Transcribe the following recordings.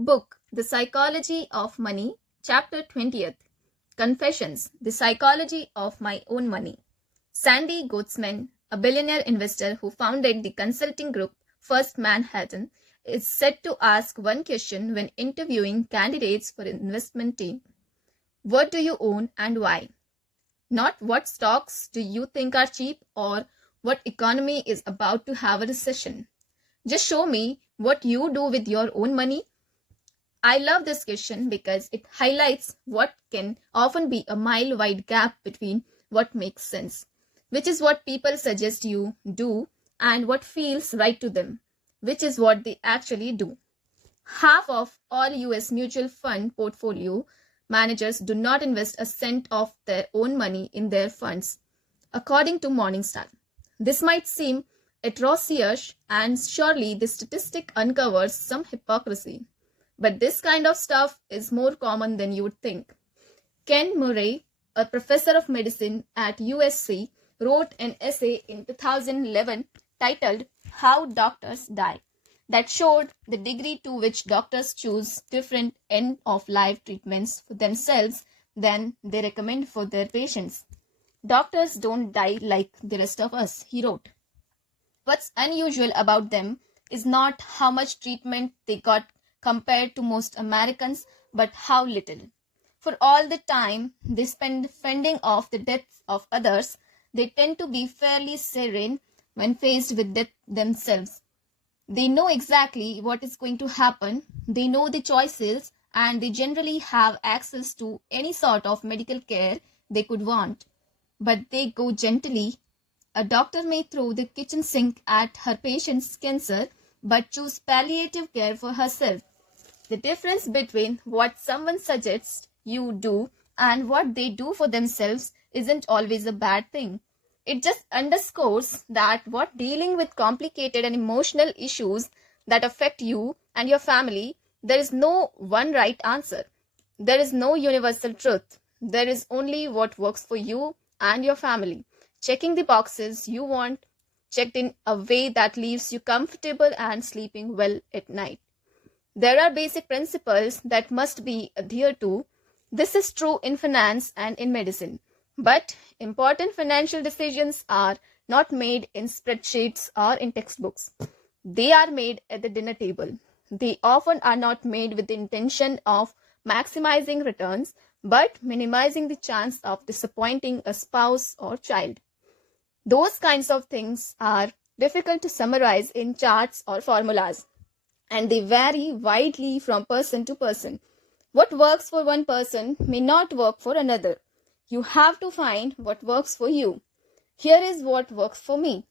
Book, The Psychology of Money, Chapter 20th, Confessions, The Psychology of My Own Money. Sandy Goetzman, a billionaire investor who founded the consulting group First Manhattan, is said to ask one question when interviewing candidates for an investment team. What do you own and why? Not what stocks do you think are cheap or what economy is about to have a recession. Just show me what you do with your own money. I love this question because it highlights what can often be a mile-wide gap between what makes sense, which is what people suggest you do, and what feels right to them, which is what they actually do. Half of all US mutual fund portfolio managers do not invest a cent of their own money in their funds, according to Morningstar. This might seem atrocious, and surely the statistic uncovers some hypocrisy. But this kind of stuff is more common than you would think. Ken Murray, a professor of medicine at USC, wrote an essay in 2011 titled How Doctors Die that showed the degree to which doctors choose different end-of-life treatments for themselves than they recommend for their patients. Doctors don't die like the rest of us, he wrote. What's unusual about them is not how much treatment they got compared to most Americans, but how little. For all the time they spend fending off the deaths of others, they tend to be fairly serene when faced with death themselves. They know exactly what is going to happen, they know the choices, and they generally have access to any sort of medical care they could want. But they go gently. A doctor may throw the kitchen sink at her patient's cancer, but choose palliative care for herself. The difference between what someone suggests you do and what they do for themselves isn't always a bad thing. It just underscores that what dealing with complicated and emotional issues that affect you and your family, there is no one right answer. There is no universal truth. There is only what works for you and your family. Checking the boxes you want checked in a way that leaves you comfortable and sleeping well at night. There are basic principles that must be adhered to. This is true in finance and in medicine. But important financial decisions are not made in spreadsheets or in textbooks. They are made at the dinner table. They often are not made with the intention of maximizing returns, but minimizing the chance of disappointing a spouse or child. Those kinds of things are difficult to summarize in charts or formulas, and they vary widely from person to person. What works for one person may not work for another. You have to find what works for you. Here is what works for me.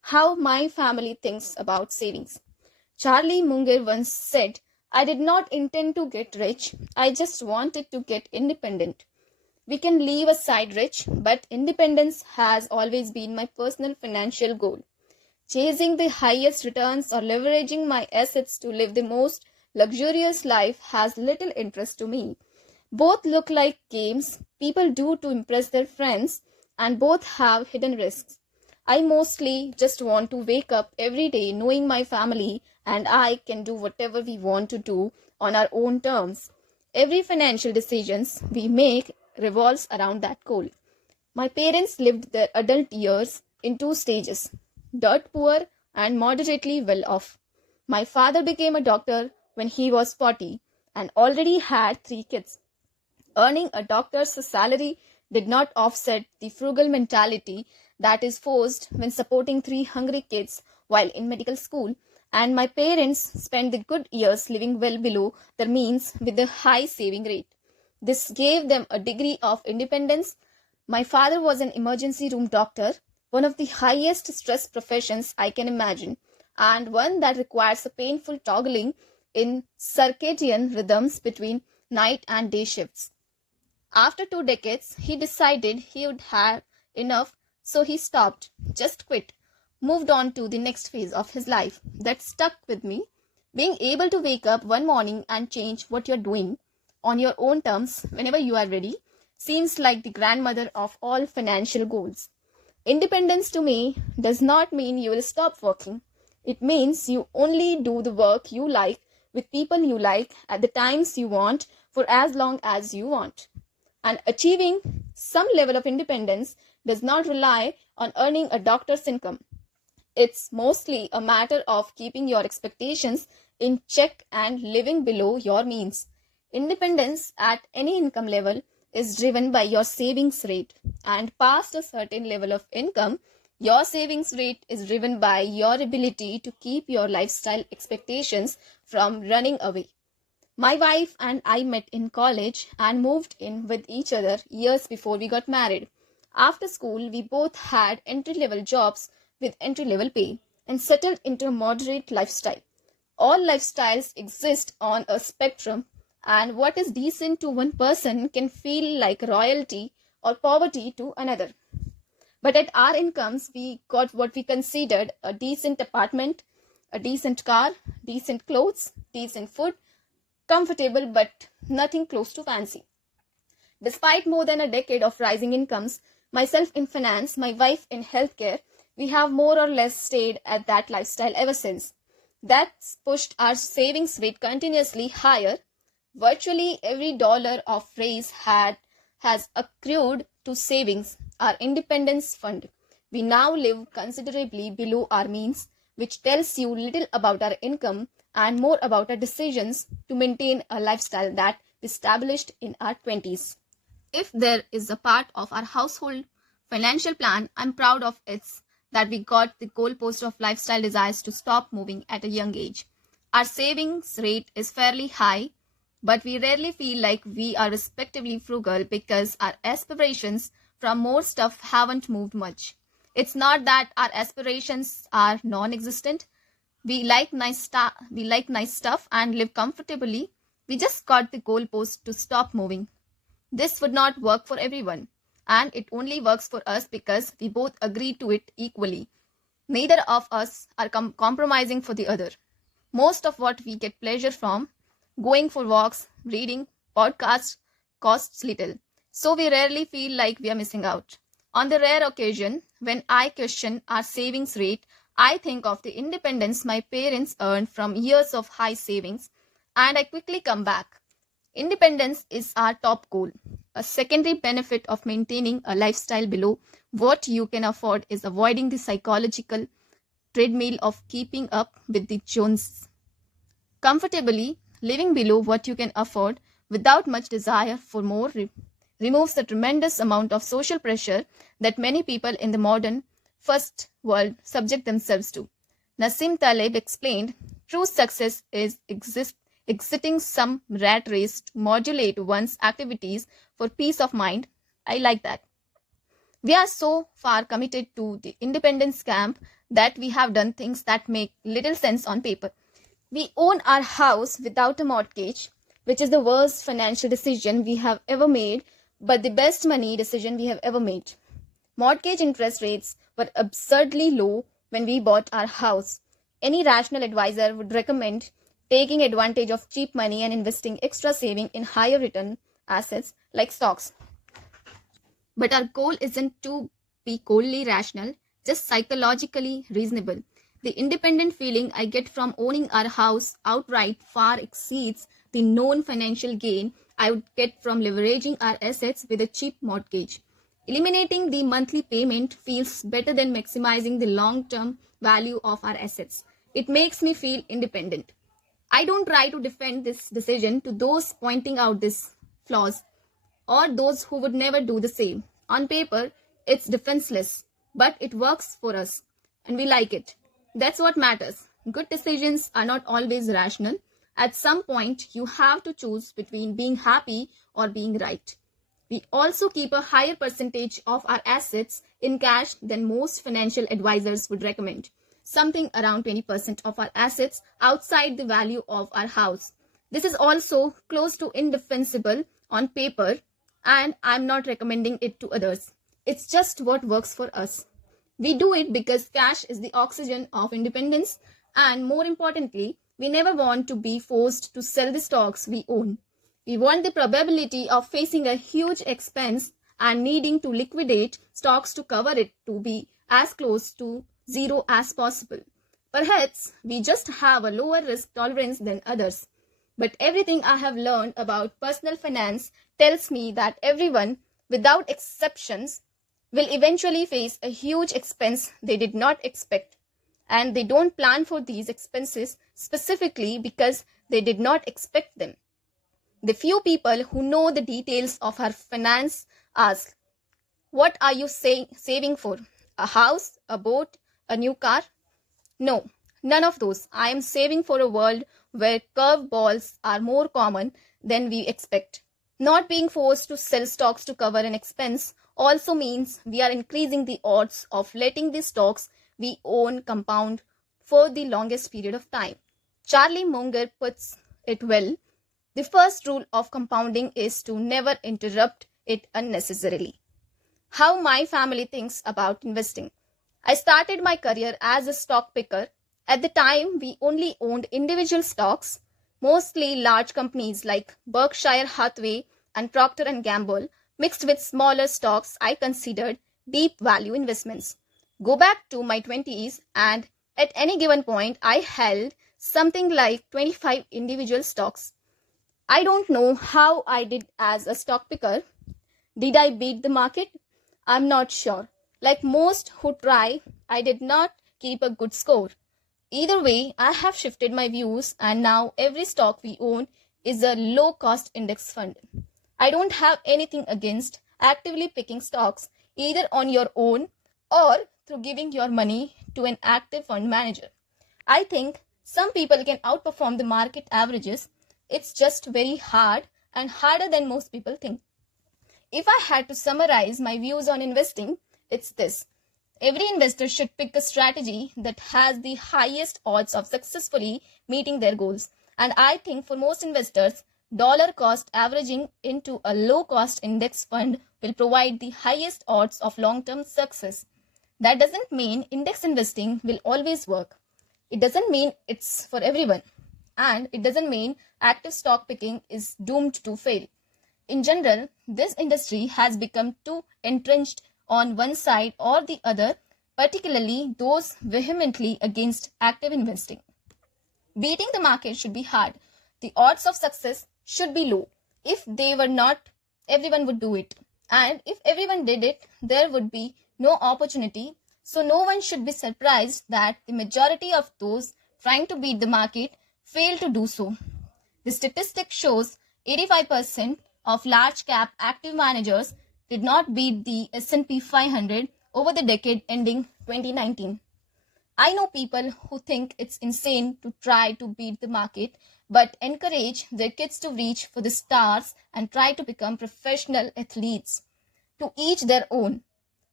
How my family thinks about savings. Charlie Munger once said, I did not intend to get rich, I just wanted to get independent. We can leave aside rich, but independence has always been my personal financial goal. Chasing the highest returns or leveraging my assets to live the most luxurious life has little interest to me. Both look like games people do to impress their friends, and both have hidden risks. I mostly just want to wake up every day knowing my family and I can do whatever we want to do on our own terms. Every financial decisions we make revolves around that goal. My parents lived their adult years in two stages: dirt poor and moderately well off. My father became a doctor when he was 40 and already had 3 kids. Earning a doctor's salary did not offset the frugal mentality that is forced when supporting 3 hungry kids while in medical school, and my parents spent the good years living well below their means with a high saving rate. This gave them a degree of independence. My father was an emergency room doctor, one of the highest stress professions I can imagine, and one that requires a painful toggling in circadian rhythms between night and day shifts. After 2 decades, he decided he would have enough, so he stopped, just quit, moved on to the next phase of his life. That stuck with me. Being able to wake up one morning and change what you're doing on your own terms whenever you are ready seems like the grandmother of all financial goals. Independence to me does not mean you will stop working. It means you only do the work you like with people you like at the times you want for as long as you want. And achieving some level of independence does not rely on earning a doctor's income. It's mostly a matter of keeping your expectations in check and living below your means. Independence at any income level is driven by your savings rate, and past a certain level of income, your savings rate is driven by your ability to keep your lifestyle expectations from running away. My wife and I met in college and moved in with each other years before we got married. After school, we both had entry-level jobs with entry-level pay and settled into a moderate lifestyle. All lifestyles exist on a spectrum, and what is decent to one person can feel like royalty or poverty to another. But at our incomes, we got what we considered a decent apartment, a decent car, decent clothes, decent food, comfortable but nothing close to fancy. Despite more than a decade of rising incomes, myself in finance, my wife in healthcare, we have more or less stayed at that lifestyle ever since. That's pushed our savings rate continuously higher. Virtually every dollar of raise has accrued to savings, our independence fund. We now live considerably below our means, which tells you little about our income and more about our decisions to maintain a lifestyle that we established in our 20s. If there is a part of our household financial plan I'm proud of, it's that we got the goalpost of lifestyle desires to stop moving at a young age. Our savings rate is fairly high, but we rarely feel like we are respectively frugal because our aspirations from more stuff haven't moved much. It's not that our aspirations are non-existent. We like nice stuff and live comfortably. We just got the goalpost to stop moving. This would not work for everyone, and it only works for us because we both agree to it equally. Neither of us are compromising for the other. Most of what we get pleasure from, going for walks, reading, podcasts, costs little. So we rarely feel like we are missing out. On the rare occasion when I question our savings rate, I think of the independence my parents earned from years of high savings, and I quickly come back. Independence is our top goal. A secondary benefit of maintaining a lifestyle below what you can afford is avoiding the psychological treadmill of keeping up with the Joneses. Comfortably living below what you can afford without much desire for more removes the tremendous amount of social pressure that many people in the modern first world subject themselves to. Nassim Taleb explained, true success is exiting some rat race to modulate one's activities for peace of mind. I like that. We are so far committed to the independence camp that we have done things that make little sense on paper. We own our house without a mortgage, which is the worst financial decision we have ever made, but the best money decision we have ever made. Mortgage interest rates were absurdly low when we bought our house. Any rational advisor would recommend taking advantage of cheap money and investing extra saving in higher return assets like stocks. But our goal isn't to be coldly rational, just psychologically reasonable. The independent feeling I get from owning our house outright far exceeds the known financial gain I would get from leveraging our assets with a cheap mortgage. Eliminating the monthly payment feels better than maximizing the long-term value of our assets. It makes me feel independent. I don't try to defend this decision to those pointing out these flaws or those who would never do the same. On paper, it's defenseless, but it works for us and we like it. That's what matters. Good decisions are not always rational. At some point, you have to choose between being happy or being right. We also keep a higher percentage of our assets in cash than most financial advisors would recommend. Something around 20% of our assets outside the value of our house. This is also close to indefensible on paper, and I'm not recommending it to others. It's just what works for us. We do it because cash is the oxygen of independence, and more importantly, we never want to be forced to sell the stocks we own. We want the probability of facing a huge expense and needing to liquidate stocks to cover it to be as close to zero as possible. Perhaps we just have a lower risk tolerance than others. But everything I have learned about personal finance tells me that everyone, without exceptions, will eventually face a huge expense they did not expect. And they don't plan for these expenses specifically because they did not expect them. The few people who know the details of our finance ask, what are you saving for? A house, a boat, a new car? No, none of those. I am saving for a world where curveballs are more common than we expect. Not being forced to sell stocks to cover an expense also means we are increasing the odds of letting the stocks we own compound for the longest period of time. Charlie Munger puts it well. The first rule of compounding is to never interrupt it unnecessarily. How my family thinks about investing. I started my career as a stock picker. At the time, we only owned individual stocks, mostly large companies like Berkshire Hathaway and Procter & Gamble, mixed with smaller stocks I considered deep value investments. Go back to my 20s and at any given point, I held something like 25 individual stocks. I don't know how I did as a stock picker. Did I beat the market? I'm not sure. Like most who try, I did not keep a good score. Either way, I have shifted my views and now every stock we own is a low-cost index fund. I don't have anything against actively picking stocks either on your own or through giving your money to an active fund manager. I think some people can outperform the market averages. It's just very hard and harder than most people think. If I had to summarize my views on investing, it's this. Every investor should pick a strategy that has the highest odds of successfully meeting their goals. And I think for most investors, dollar cost averaging into a low cost index fund will provide the highest odds of long-term success. That doesn't mean index investing will always work. It doesn't mean it's for everyone. And it doesn't mean active stock picking is doomed to fail. In general, this industry has become too entrenched on one side or the other, particularly those vehemently against active investing. Beating the market should be hard. The odds of success should be low. If they were not, everyone would do it. And if everyone did it, there would be no opportunity. So no one should be surprised that the majority of those trying to beat the market fail to do so. The statistic shows 85% of large cap active managers did not beat the S&P 500 over the decade ending 2019. I know people who think it's insane to try to beat the market, but encourage their kids to reach for the stars and try to become professional athletes. To each their own.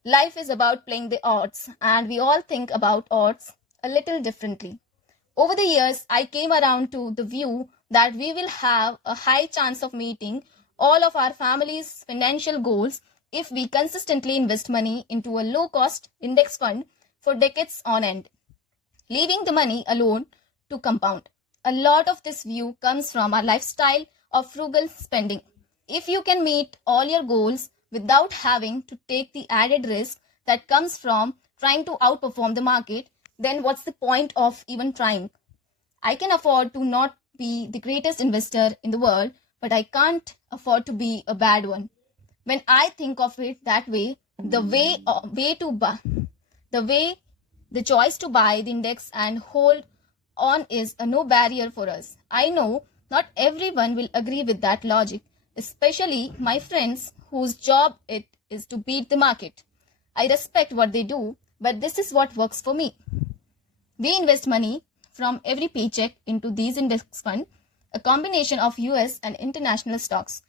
Life is about playing the odds, and we all think about odds a little differently. Over the years, I came around to the view that we will have a high chance of meeting all of our family's financial goals if we consistently invest money into a low-cost index fund for decades on end, leaving the money alone to compound. A lot of this view comes from our lifestyle of frugal spending. If you can meet all your goals without having to take the added risk that comes from trying to outperform the market, then what's the point of even trying? I can afford to not be the greatest investor in the world, but I can't afford to be a bad one. When I think of it that way, the choice to buy the index and hold on is a no barrier for us. I know not everyone will agree with that logic, especially my friends whose job it is to beat the market. I respect what they do, but this is what works for me. We invest money from every paycheck into these index funds, a combination of US and international stocks.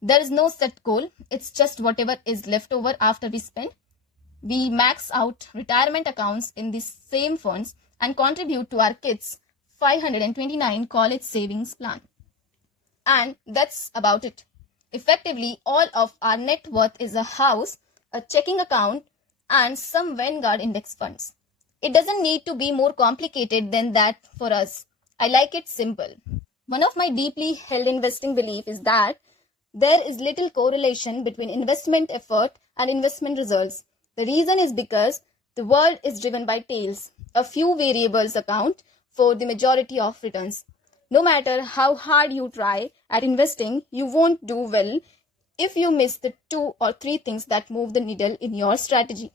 There is no set goal. It's just whatever is left over after we spend. We max out retirement accounts in the same funds and contribute to our kids' 529 college savings plan. And that's about it. Effectively, all of our net worth is a house, a checking account, and some Vanguard index funds. It doesn't need to be more complicated than that for us. I like it simple. One of my deeply held investing beliefs is that there is little correlation between investment effort and investment results. The reason is because the world is driven by tails. a few variables account for the majority of returns. No matter how hard you try at investing, you won't do well if you miss the 2 or 3 things that move the needle in your strategy.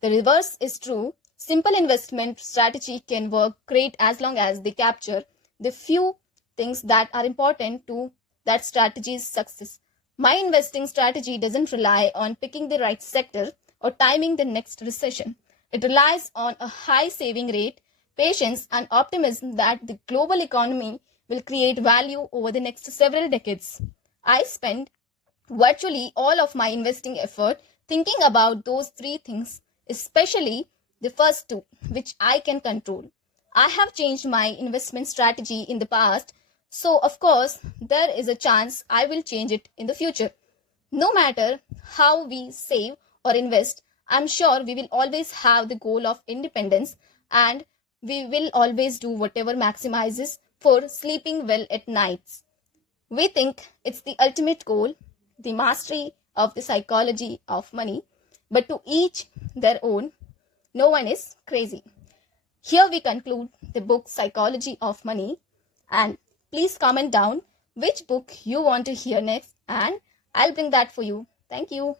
The reverse is true. Simple investment strategy can work great as long as they capture the few things that are important to that strategy's success. My investing strategy doesn't rely on picking the right sector or timing the next recession. It relies on a high saving rate, patience, and optimism that the global economy will create value over the next several decades. I spend virtually all of my investing effort thinking about those 3 things, especially the first 2, which I can control. I have changed my investment strategy in the past, so of course, there is a chance I will change it in the future. No matter how we save or invest, I'm sure we will always have the goal of independence, and we will always do whatever maximizes for sleeping well at nights. We think it's the ultimate goal, the mastery of the psychology of money, but to each their own. No one is crazy. Here we conclude the book Psychology of Money, and please comment down which book you want to hear next, and I'll bring that for you. Thank you.